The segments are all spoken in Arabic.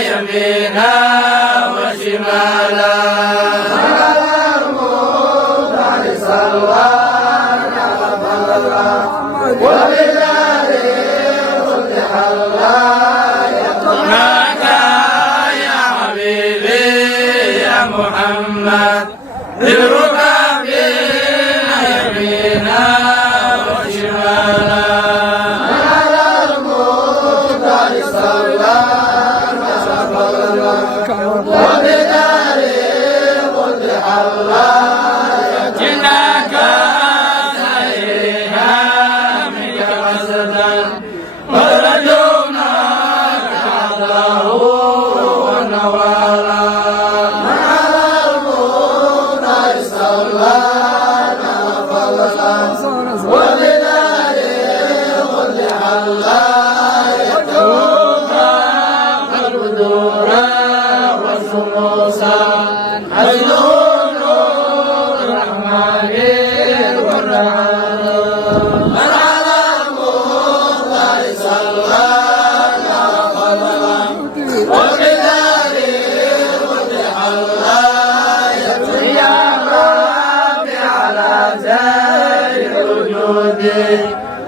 يمينا وشمالا محمد بالركاب يمينا وشمالا على المختار صلى وبدار قد حلا جناك سيرها منك قصدا ورجونا كعده ونوالا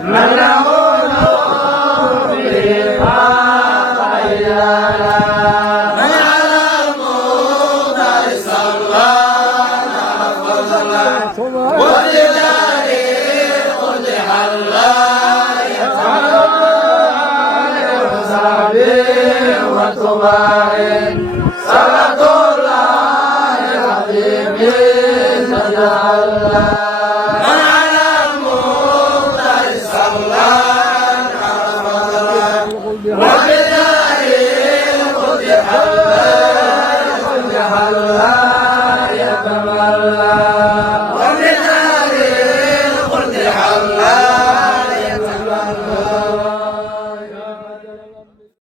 من له نور به خيالا من على المختار صلى فضلا ولله قد حلا يفعل وصحبه وطبائن صلاة الله العظيم تجعل وبالله قد حلا يتملى